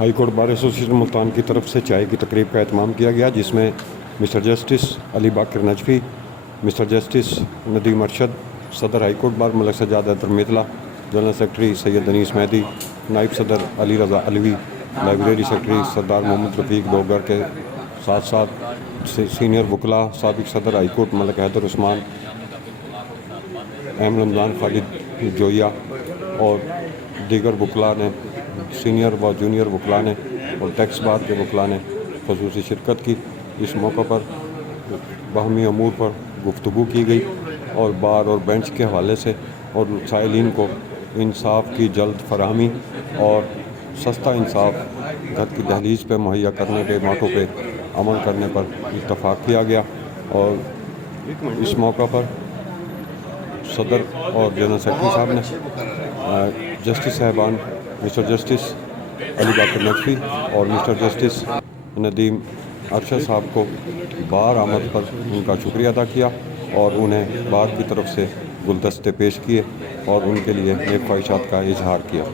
High court bar association Multan کی طرف سے چائے کی تقریب کا اہتمام کیا گیا، جس میں مسٹر جسٹس علی باقر نجفی، مسٹر جسٹس ندیم ارشد، صدر ہائی کورٹ بار ملک سجاد حیدر میتلا، جنرل سیکرٹری سید انیس مہدی، نائب صدر علی رضا علوی، لائبریری سیکرٹری سردار محمد رفیق ڈوگر کے ساتھ ساتھ سینئر وکلاء، سابق صدر ہائی کورٹ ملک حیدر عثمان، احم رمضان خالد جویا اور دیگر وکلاء نے، سینئر و جونیئر وکلاء نے اور ٹیکس بار کے وکلاء نے خصوصی شرکت کی۔ اس موقع پر باہمی امور پر گفتگو کی گئی اور بار اور بینچ کے حوالے سے اور سائلین کو انصاف کی جلد فراہمی اور سستا انصاف گھر کی دہلیز پہ مہیا کرنے کے موٹو پہ عمل کرنے پر اتفاق کیا گیا۔ اور اس موقع پر صدر اور جنرل سیکرٹری صاحب نے جسٹس صاحبان مسٹر جسٹس علی باقر نجفی اور مسٹر جسٹس ندیم ارشد صاحب کو بار آمد پر ان کا شکریہ ادا کیا اور انہیں بار کی طرف سے گلدستے پیش کیے اور ان کے لیے نیک خواہشات کا اظہار کیا۔